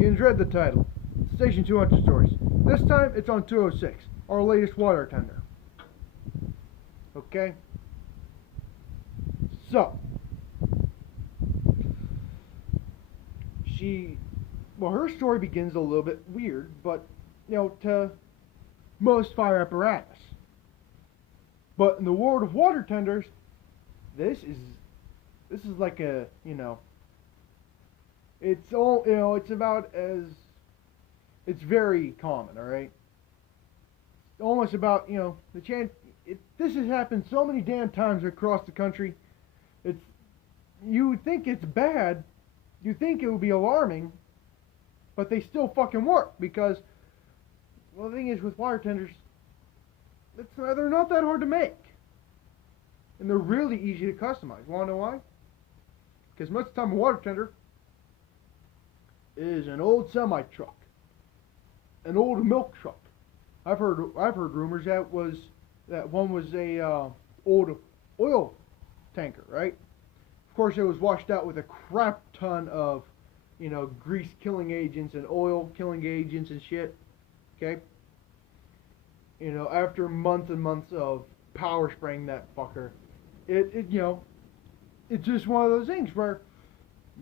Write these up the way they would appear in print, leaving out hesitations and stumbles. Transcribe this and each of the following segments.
You read the title. Station 200 stories. This time it's on 206, our latest water tender. Okay? So, her story begins a little bit weird, but, to most fire apparatus. But in the world of water tenders, this is like a, it's all, it's about as, it's very common, alright? Almost about, the chance, this has happened so many damn times across the country, you would think it's bad, you think it would be alarming, but they still fucking work, because, well, the thing is, with water tenders, they're not that hard to make. And they're really easy to customize. Want to know why? Because most of the time a water tender is an old semi-truck. An old milk truck. I've heard rumors that one was a old oil tanker, right? Of course, it was washed out with a crap ton of, grease killing agents and oil killing agents and shit. Okay? After months and months of power spraying that fucker, it's just one of those things where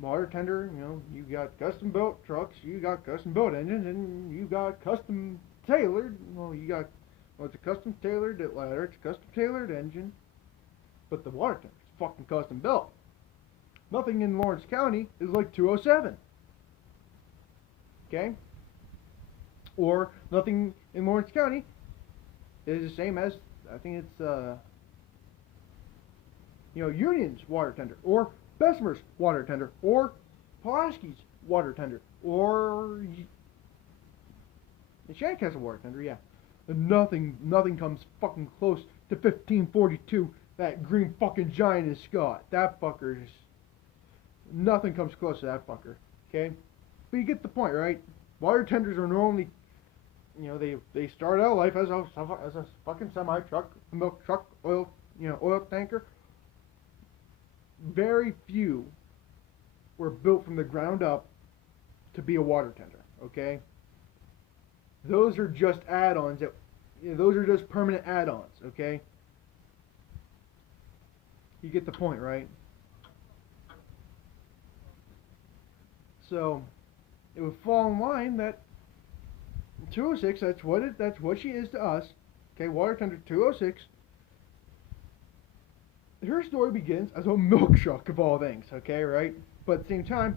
water tender, you got custom built trucks, you got custom built engines, and you got custom tailored. It's a custom tailored ladder, it's a custom tailored engine, but the water tanker is fucking custom built. Nothing in Lawrence County is like 207. Okay? Or nothing in Lawrence County is the same as, I think it's, Union's water tender, or Bessemer's water tender, or Pulaski's water tender, or the Shanksville water tender, yeah. And nothing comes fucking close to 1542, that green fucking giant in Scott. That fucker's, nothing comes close to that fucker, okay? But you get the point, right? Water tenders are normally, they start out life as a fucking semi-truck, milk truck, oil tanker. Very few were built from the ground up to be a water tender, okay? Those are just add-ons, those are just permanent add-ons, okay? You get the point, right? So, it would fall in line that 206, that's what she is to us, okay? Water tender 206. Her story begins as a milk truck of all things, okay, right? But at the same time,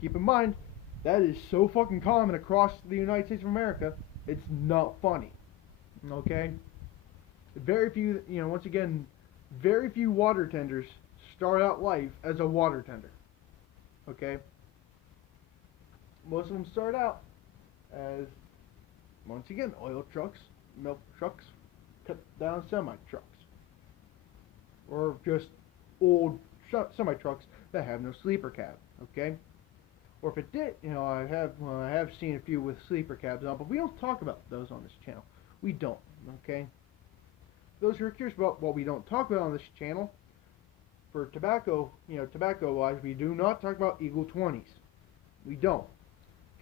keep in mind, that is so fucking common across the United States of America, it's not funny, okay? Very few, once again, very few water tenders start out life as a water tender, okay? Most of them start out as, once again, oil trucks, milk trucks, cut down semi-trucks. Or just old semi-trucks that have no sleeper cab, okay? Or if it did, I have seen a few with sleeper cabs on, but we don't talk about those on this channel. We don't, okay? Those who are curious about what we don't talk about on this channel, for tobacco, tobacco-wise, we do not talk about Eagle 20s. We don't,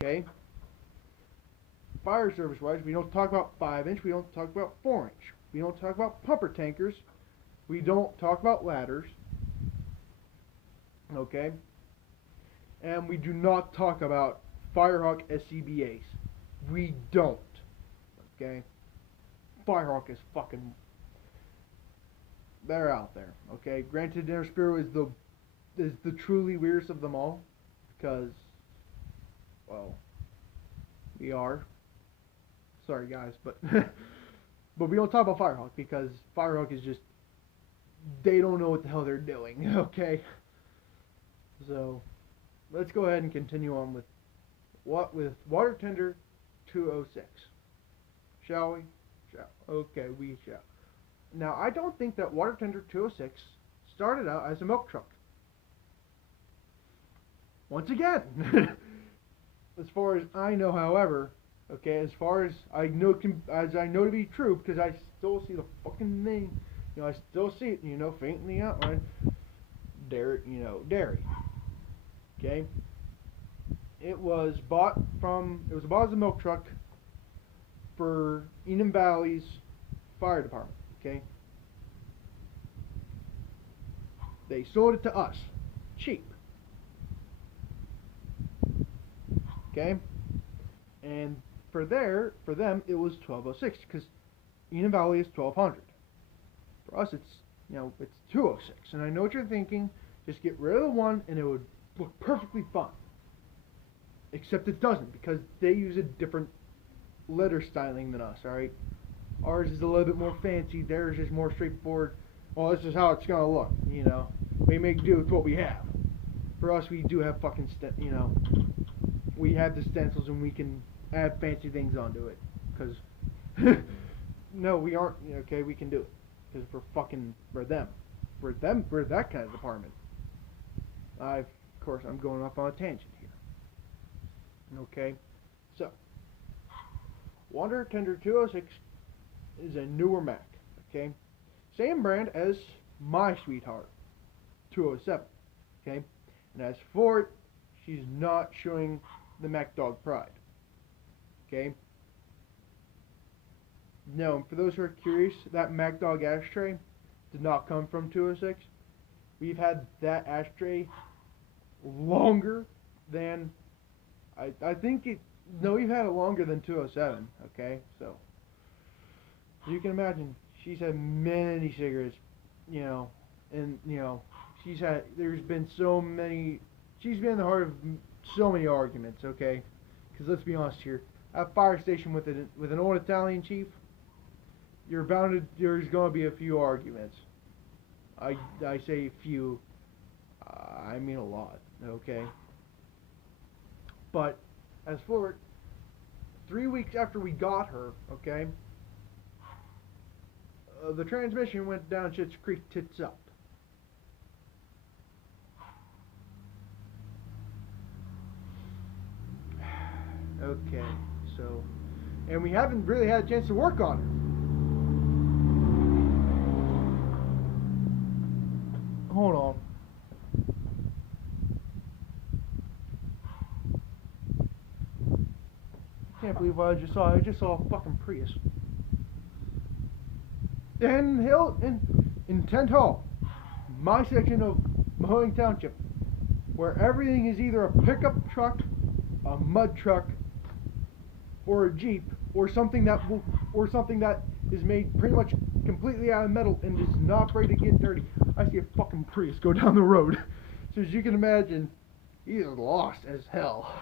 okay? Fire service-wise, we don't talk about 5-inch, we don't talk about 4-inch. We don't talk about pumper tankers. We don't talk about ladders, okay? And we do not talk about Firehawk SCBAs. We don't, okay? Firehawk is fucking, they're out there, okay? Granted, Dinner Spear is the truly weirdest of them all, because, well, we are. Sorry guys, but but we don't talk about Firehawk because Firehawk is just, they don't know what the hell they're doing, okay? So, let's go ahead and continue on with Water Tender 206. Shall we? Shall. Okay, we shall. Now, I don't think that Water Tender 206 started out as a milk truck. Once again, as far as I know, however, okay, as far as I know to be true, because I still see the fucking name. I still see it, faint in the outline. Dairy. Okay? It was bought as a milk truck for Enum Valley's fire department. Okay, they sold it to us cheap. Okay, and for them it was 1206 because Enum Valley is 1200. For us, it's 206. And I know what you're thinking. Just get rid of the one, and it would look perfectly fine. Except it doesn't, because they use a different letter styling than us. All right, ours is a little bit more fancy. Theirs is more straightforward. Well, this is how it's gonna look. We make do with what we have. For us, we do have fucking we have the stencils, and we can add fancy things onto it. Cause no, we aren't. Okay, we can do it. Because we're that kind of department. Of course, I'm going off on a tangent here. Okay, so Wander Tender 206 is a newer Mac. Okay, same brand as my sweetheart 207. Okay, and as for it, she's not showing the Mac Dog Pride. Okay. No, for those who are curious, that Mac Dog ashtray did not come from 206. We've had that ashtray longer than I think it. No, we've had it longer than 207. Okay, so you can imagine she's had many cigarettes, and there's been so many. She's been in the heart of so many arguments. Okay, because let's be honest here, at a fire station with an old Italian chief. There's going to be a few arguments. I say few, I mean a lot, okay? But, as for it, 3 weeks after we got her, okay, the transmission went down Schitt's Creek tits up. Okay, so, and we haven't really had a chance to work on her. Hold on. Can't believe what I just saw. I just saw a fucking Prius. In Tent Hall, my section of Mahoning Township, where everything is either a pickup truck, a mud truck, or a Jeep, or something that is made pretty much completely out of metal and is not afraid to get dirty. I see a fucking Prius go down the road. So as you can imagine, he is lost as hell.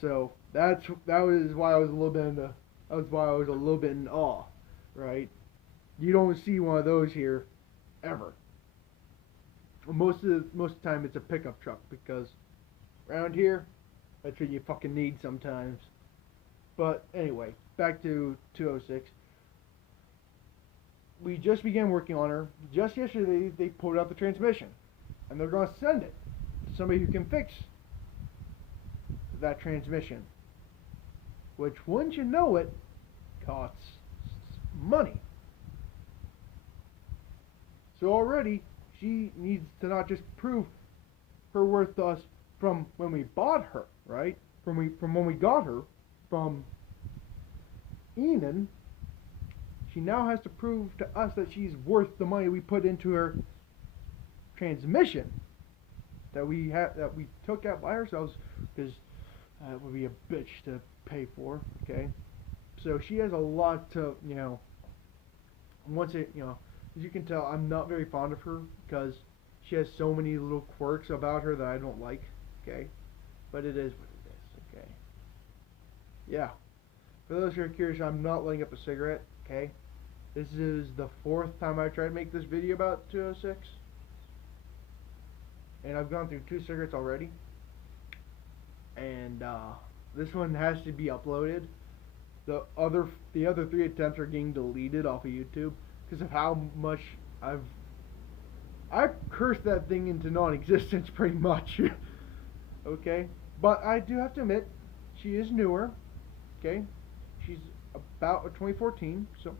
So that was why I was a little bit in awe, right? You don't see one of those here ever. Most of the time it's a pickup truck, because around here that's what you fucking need sometimes. But anyway, back to 206. We just began working on her. Just yesterday, they pulled out the transmission, and they're going to send it to somebody who can fix that transmission, which, wouldn't you know it, costs money. So already, she needs to not just prove her worth to us from when we bought her, right? From when we got her from Enon. She now has to prove to us that she's worth the money we put into her transmission that we took out by ourselves, because that would be a bitch to pay for. Okay, so she has a lot to, as you can tell, I'm not very fond of her because she has so many little quirks about her that I don't like. Okay, but it is what it is. Okay, yeah. For those who are curious, I'm not lighting up a cigarette. Okay, this is the 4th time I tried to make this video about 206, and I've gone through 2 cigarettes already, and this one has to be uploaded. The other 3 attempts are getting deleted off of YouTube because of how much I've cursed that thing into non-existence pretty much. Okay, but I do have to admit, she is newer. Okay, she's about a 2014, so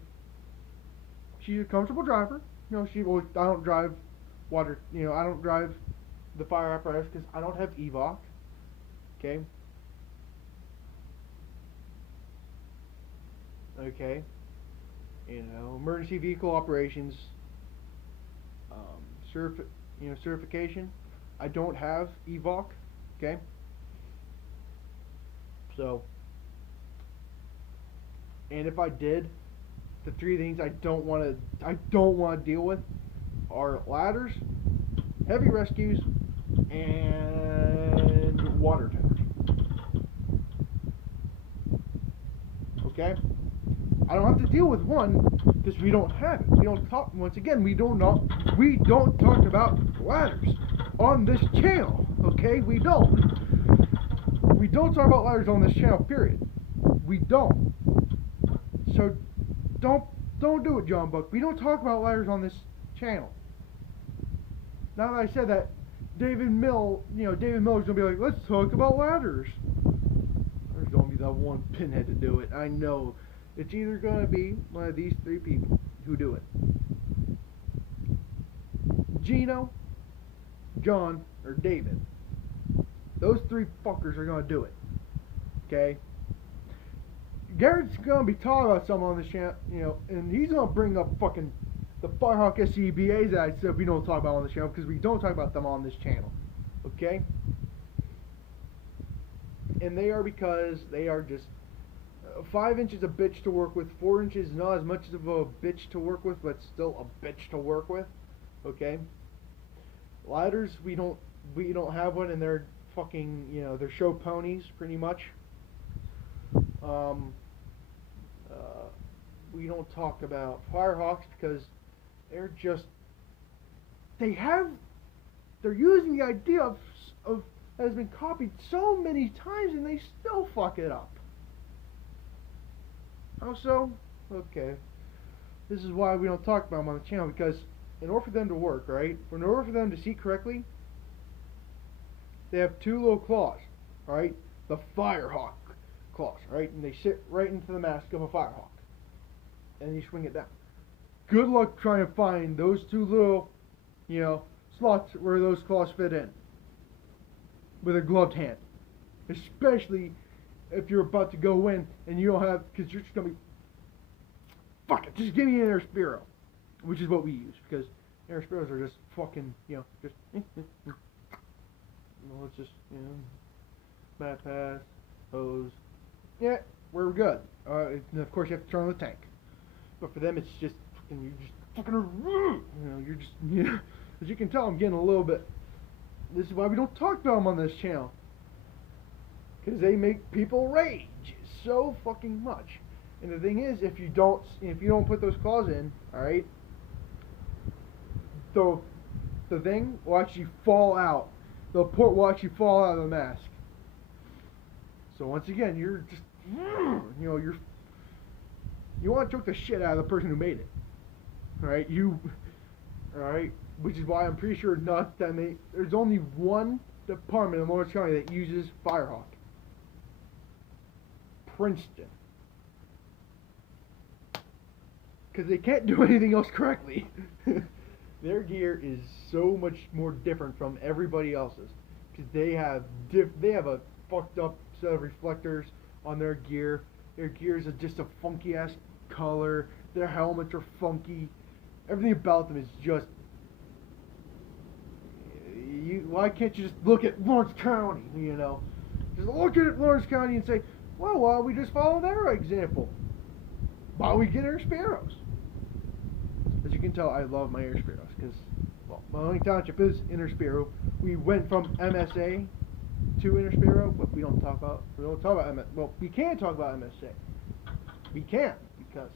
she's a comfortable driver. I don't drive the fire apparatus because I don't have evoc. Okay. Okay. You know, emergency vehicle operations, certification. I don't have evoc. Okay. So, and if I did, the three things I don't want to deal with are ladders, heavy rescues, and water tenders. Okay? I don't have to deal with one because we don't have it. We don't talk. Once again, we don't talk about ladders on this channel. Okay? We don't. We don't talk about ladders on this channel. Period. We don't. So don't do it, John Buck. We don't talk about ladders on this channel. Now that I said that, David Miller's gonna be like, let's talk about ladders. There's gonna be that one pinhead to do it. I know. It's either gonna be one of these three people who do it. Gino, John, or David. Those three fuckers are gonna do it. Okay? Garrett's gonna be talking about something on this channel, and he's gonna bring up fucking the Firehawk SCBAs that I said we don't talk about on the channel because we don't talk about them on this channel. Okay? And they are because they are just 5 inches a bitch to work with, 4 inches not as much of a bitch to work with, but still a bitch to work with. Okay? Ladders, we don't have one, and they're fucking, they're show ponies pretty much. We don't talk about firehawks because they're using the idea of that has been copied so many times and they still fuck it up. How so? Okay. This is why we don't talk about them on the channel, because in order for them to work, right? In order for them to see correctly, they have two little claws, right? The firehawk claws, right? And they sit right into the mask of a firehawk. And you swing it down. Good luck trying to find those two little, slots where those claws fit in with a gloved hand. Especially if you're about to go in and you don't have, because you're just going to be, fuck it, just give me an Air Sparrow. Which is what we use, because Air Sparrows are just fucking, just, it's just, bat pass, hose. Yeah, we're good. And of course you have to turn on the tank. But for them, it's just fucking, you're just fucking, you're just, as you can tell, I'm getting a little bit. This is why we don't talk about them on this channel, because they make people rage so fucking much. And the thing is, if you don't put those claws in, all right, the thing will actually fall out. The port will actually fall out of the mask. So once again, you're just, you want to choke the shit out of the person who made it. Alright, alright, which is why I'm pretty sure there's only one department in Lawrence County that uses Firehawk. Princeton. Because they can't do anything else correctly. Their gear is so much more different from everybody else's. Because they have a fucked up set of reflectors on their gear. Their gears are just a funky ass color. Their helmets are funky. Everything about them is just. Why can't you just look at Lawrence County? Just look at Lawrence County and say, well, why don't we just follow their example? Why don't we get Air Sparrows? As you can tell, I love my Air Sparrows because, well, my only township is Inner Sparrow. We went from MSA to Inner Sparrow, but we don't talk about MS. Well, we can talk about MSA. We can, because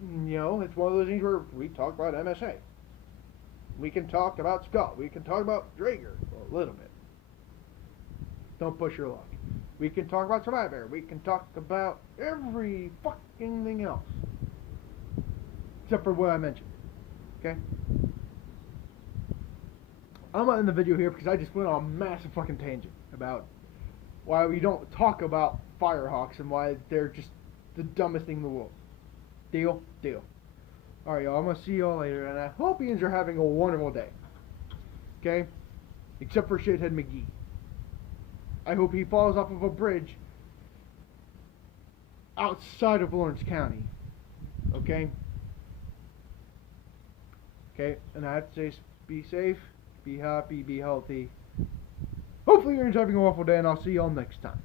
it's one of those things where we talk about MSA. We can talk about Scott. We can talk about Draeger a little bit. Don't push your luck. We can talk about Survivor. We can talk about every fucking thing else, except for what I mentioned. Okay. I'm not in the video here because I just went on a massive fucking tangent about why we don't talk about Firehawks and why they're just the dumbest thing in the world. Deal? Deal. Alright, y'all. I'm going to see y'all later, and I hope you guys are having a wonderful day. Okay? Except for Shithead McGee. I hope he falls off of a bridge outside of Lawrence County. Okay? Okay, and I have to say, be safe, be happy, be healthy. Hopefully you're having a wonderful day, and I'll see y'all next time.